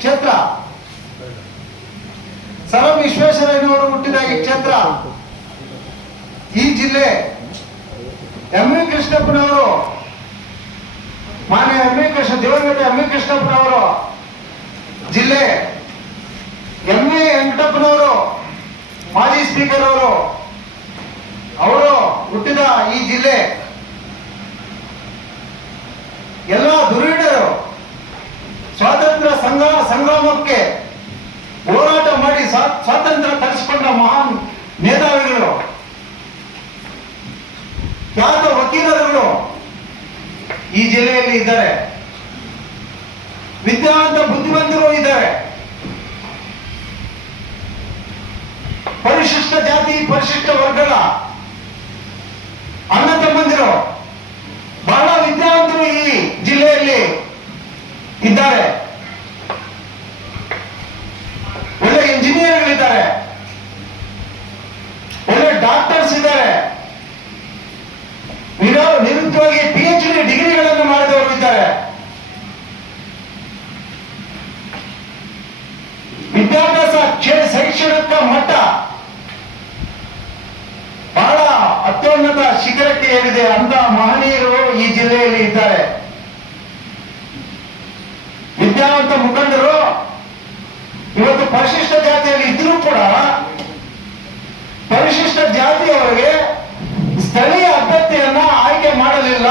ಕ್ಷೇತ್ರ. ಸರ್ ವಿಶ್ವೇಶ್ವರಯ್ಯನವರು ಹುಟ್ಟಿದ ಈ ಕ್ಷೇತ್ರ. ಈ ಜಿಲ್ಲೆ ಎಂ ವಿ ಕೃಷ್ಣಪ್ಪನವರು, ಮಾನ್ಯ ಎಂ ವಿ ಕೃಷ್ಣ ದಿವಂಗತ ಎಂ ವಿ ಕೃಷ್ಣಪ್ಪನವರು, ಜಿಲ್ಲೆ ಎಂ ವಿ ವೆಂಕಟಪ್ಪನವರು, ಮಾಜಿ ಸ್ಪೀಕರ್ ಅವರು ಅವರು ಹುಟ್ಟಿದ ಈ ಜಿಲ್ಲೆ ಎಲ್ಲ ಧುರೀಣರು ಸ್ವಾತಂತ್ರ್ಯ ಸಂಘ ಸಂಗ್ರಾಮಕ್ಕೆ ಹೋರಾಟ ಮಾಡಿ ಸ್ವಾತಂತ್ರ್ಯ ತರಿಸಿಕೊಂಡ ಮಹಾನ್ ನೇತಾವಿಗಳು ಖ್ಯಾತ ವಕೀಲರುಗಳು ಈ ಜಿಲ್ಲೆಯಲ್ಲಿ ಇದ್ದಾರೆ. ವಿದ್ಯಾವಂತ ಬುದ್ಧಿವಂತರು ಇದ್ದಾರೆ. ಪರಿಶಿಷ್ಟ ಜಾತಿ, ಪರಿಶಿಷ್ಟ ವರ್ಗದ ಅಣ್ಣ ತಮ್ಮಂದಿರು, ಬಹಳ ವಿದ್ಯಾವಂತರು ಈ ಜಿಲ್ಲೆಯಲ್ಲಿ ಇದ್ದಾರೆ. ಶಿಖರಕ್ಕೆ ಏರಿದೆ ಅಂತ ಮಹನೀಯರು ಈ ಜಿಲ್ಲೆಯಲ್ಲಿ ಇದ್ದಾರೆ. ವಿದ್ಯಾವಂತ ಮುಖಂಡರು, ಇವತ್ತು ಪರಿಶಿಷ್ಟ ಜಾತಿಯಲ್ಲಿ ಇದ್ರೂ ಕೂಡ ಪರಿಶಿಷ್ಟ ಜಾತಿಯವರಿಗೆ ಸ್ಥಳೀಯ ಅಭ್ಯರ್ಥಿಯನ್ನ ಆಯ್ಕೆ ಮಾಡಲಿಲ್ಲ.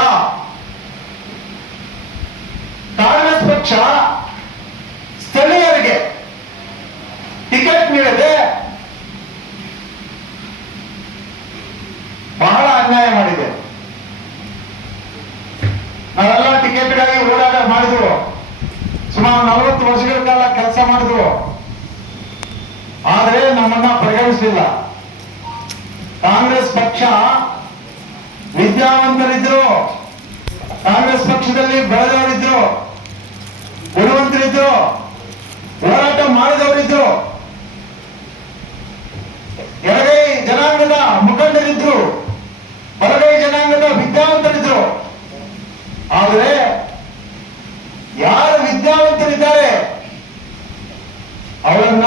ಕಾಂಗ್ರೆಸ್ ಪಕ್ಷ ಸ್ಥಳೀಯರಿಗೆ ಟಿಕೆಟ್ ನೀಡದೆ ನಮ್ಮನ್ನ ಪರಿಗಣಿಸಲಿಲ್ಲ ಕಾಂಗ್ರೆಸ್ ಪಕ್ಷ ವಿದ್ಯಾವಂತರಿದ್ರು. ಕಾಂಗ್ರೆಸ್ ಪಕ್ಷದಲ್ಲಿ ಬೆಳೆದವರಿದ್ರು. ಗುಣವಂತರಿದ್ರು. ಹೋರಾಟ ಮಾಡಿದವರಿದ್ರು. ಎಡಗೈ ಜನಾಂಗದ ಮುಖಂಡರಿದ್ರು. ಬಲಗೈ ಜನಾಂಗದ ವಿದ್ಯಾವಂತರಿದ್ರು. ಆದರೆ ಯಾರು ವಿದ್ಯಾವಂತರಿದ್ದಾರೆ? ಅವರನ್ನ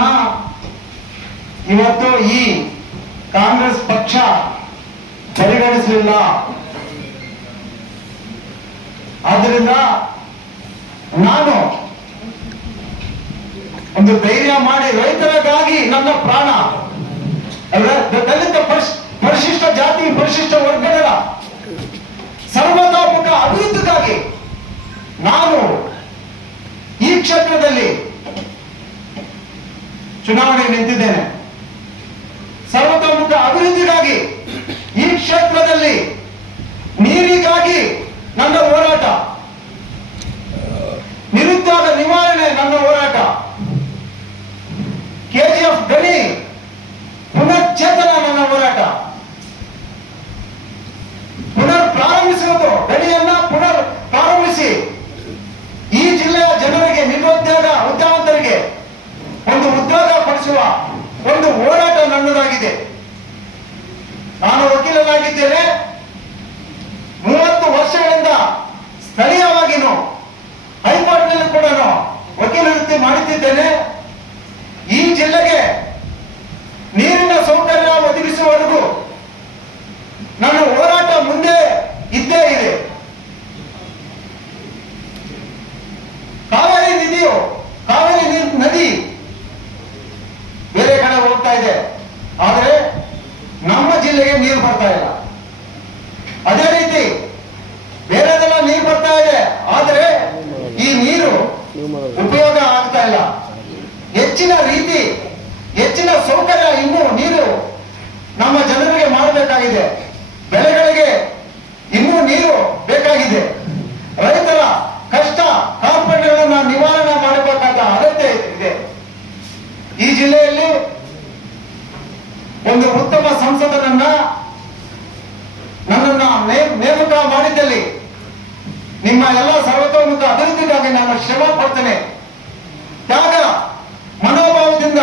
ಇವತ್ತು ಈ ಕಾಂಗ್ರೆಸ್ ಪಕ್ಷ ಪರಿಗಣಿಸಲಿಲ್ಲ. ಆದ್ದರಿಂದ ನಾನು ಒಂದು ಧೈರ್ಯ ಮಾಡಿ ರೈತರಿಗಾಗಿ ನನ್ನ ಪ್ರಾಣ. ದಲಿತ ಪರಿಶ್- ಪರಿಶಿಷ್ಟ ಜಾತಿ, ಪರಿಶಿಷ್ಟ ವರ್ಗಗಳ ಸರ್ವತೋಮುಖ ಅಭಿವೃದ್ಧಿಗಾಗಿ ನಾನು ಈ ಕ್ಷೇತ್ರದಲ್ಲಿ ಚುನಾವಣೆ ನಿಂತಿದ್ದೇನೆ. ಸರ್ವತೋಮುಖ ಅಭಿವೃದ್ಧಿಗಾಗಿ ಈ ಕ್ಷೇತ್ರದಲ್ಲಿ ನೀರಿಗಾಗಿ ನನ್ನ ಹೋರಾಟ, ನಿರುದ್ಯೋಗ ನಿವಾರಣೆ ನನ್ನ ಹೋರಾಟ. ಕೆಜಿಎಫ್ ಗಣಿ ಪುನಶ್ಚೇತನ ನನ್ನ ಹೋರಾಟ. ಪುನರ್ ಪ್ರಾರಂಭಿಸುವುದು ಗಣಿಯನ್ನ ಪುನರ್ ಪ್ರಾರಂಭಿಸಿ ಈ ಜಿಲ್ಲೆಯ ಜನರಿಗೆ, ನಿರುದ್ಯೋಗ ಉದ್ಯಮಂತರಿಗೆ ಒಂದು ಉದ್ಯೋಗ ಪಡಿಸುವ ಒಂದು ಹೋರಾಟ ನನ್ನದಾಗಿದೆ. ನಾನು ವಕೀಲನಾಗಿದ್ದೇನೆ. ಮೂವತ್ತು ವರ್ಷಗಳಿಂದ ಸ್ಥಳೀಯವಾಗಿನೂ, ಹೈಕೋರ್ಟ್ನಲ್ಲಿ ಕೂಡ ವಕೀಲ ವೃತ್ತಿ ಮಾಡುತ್ತಿದ್ದೇನೆ ಈ ಜಿಲ್ಲೆಗೆ ನೀರಿನ ಸೌಕರ್ಯ ಒದಗಿಸುವವರೆಗೂ ನನ್ನ ಹೋರಾಟ ಮುಂದೆ ಇದ್ದೇ ಇದೆ ಕಾವೇರಿ ನಿಧಿಯು ಕಾವೇರಿ ನೀರ್- ನದಿ ಬೇರೆ ಕಡೆ ಹೋಗ್ತಾ ಇದೆ ಆದರೆ ನಮ್ಮ ಬರ್ತಾ ಇಲ್ಲ ಅದೇ ರೀತಿ ಬೇರೆದೆಲ್ಲ ನೀರು ಬರ್ತಾ ಇದೆ, ಆದರೆ ಈ ನೀರು ಉಪಯೋಗ ಆಗ್ತಾ ಇಲ್ಲ. ಹೆಚ್ಚಿನ ರೀತಿ, ಹೆಚ್ಚಿನ ಸೌಕರ್ಯ ಇನ್ನು ನೀರು ನಮ್ಮ ಜನರಿಗೆ ಮಾಡಬೇಕಾಗಿದೆ ಬೆಳೆಗಳಿಗೆ ಇನ್ನೂ ನೀರು ಬೇಕಾಗಿದೆ ರೈತರ ಕಷ್ಟ ಕಾರ್ಪಣ್ಯಗಳನ್ನು ನಿವಾರಣೆ ಮಾಡಬೇಕಾದ ಅಗತ್ಯ ಇದೆ ಈ ಜಿಲ್ಲೆಯಲ್ಲಿ ಒಂದು ಉತ್ತಮ ಸಂಸದನನ್ನ ನನ್ನನ್ನ ನೇ- ನೇಮಕ ಮಾಡಿದ್ದಲ್ಲಿ ನಿಮ್ಮ ಎಲ್ಲ ಸರ್ವತೋಮುಖ ಅಭಿವೃದ್ಧಿಗಾಗಿ ನಾನು ಶ್ರಮ ಪಡ್ತೇನೆ ತ್ಯಾಗ, ಮನೋಭಾವದಿಂದ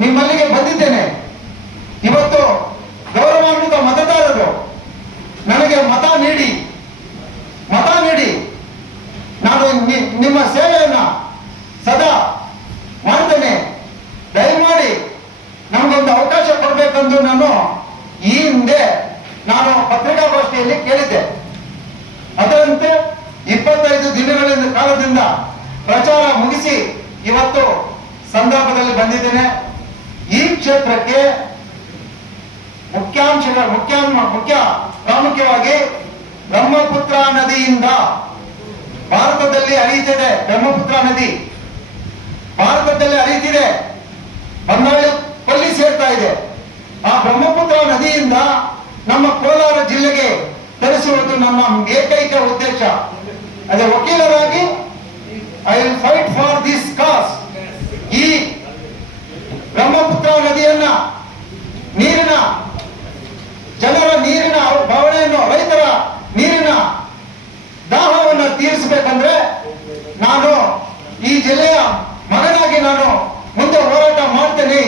ನಿಮ್ಮಲ್ಲಿಗೆ ಬಂದಿದ್ದೇನೆ. ಇವತ್ತು ಗೌರವಾನ್ವಿತ ಮತದಾರರು ನನಗೆ ಮತ ನೀಡಿ ಮತ ನೀಡಿ. ನಾನು ನಿಮ್ಮ ಸೇವೆಯನ್ನ ಸದಾ ಇವತ್ತು ಸಂದರ್ಭದಲ್ಲಿ ಬಂದಿದ್ದೇನೆ. ಈ ಕ್ಷೇತ್ರಕ್ಕೆ ಮುಖ್ಯಾಂಶಗಳ, ಮುಖ್ಯ ಮುಖ್ಯ ಪ್ರಾಮುಖ್ಯವಾಗಿ ಬ್ರಹ್ಮಪುತ್ರ ನದಿಯಿಂದ ಭಾರತದಲ್ಲಿ ಹರಿಯುತ್ತಿದೆ, ಬ್ರಹ್ಮಪುತ್ರ ನದಿ. ಭಾರತದಲ್ಲಿ ಹರಿಯುತ್ತಿದೆ, ಬಂಗಾಳ ಕೊಲ್ಲಿ ಸೇರ್ತಾ ಇದೆ. ಆ ಬ್ರಹ್ಮಪುತ್ರ ನದಿಯಿಂದ ನಮ್ಮ ಕೋಲಾರ ಜಿಲ್ಲೆಗೆ ತರಿಸುವುದು ನಮ್ಮ ಏಕೈಕ ಉದ್ದೇಶ. ಅದೇ ವಕೀಲರಾಗಿ I will fight for this cause ಈ ಬ್ರಹ್ಮಪುತ್ರ ನದಿಯನ್ನ, ನೀರಿನ, ಜನರ ನೀರಿನ ಬವಣೆಯನ್ನು ರೈತರ ನೀರಿನ ದಾಹವನ್ನು ತೀರಿಸಬೇಕಂದ್ರೆ ನಾನು ಈ ಜಿಲ್ಲೆಯ ಮಗನಾಗಿ ನಾನು ಮುಂದೆ ಹೋರಾಟ ಮಾಡ್ತೇನೆ.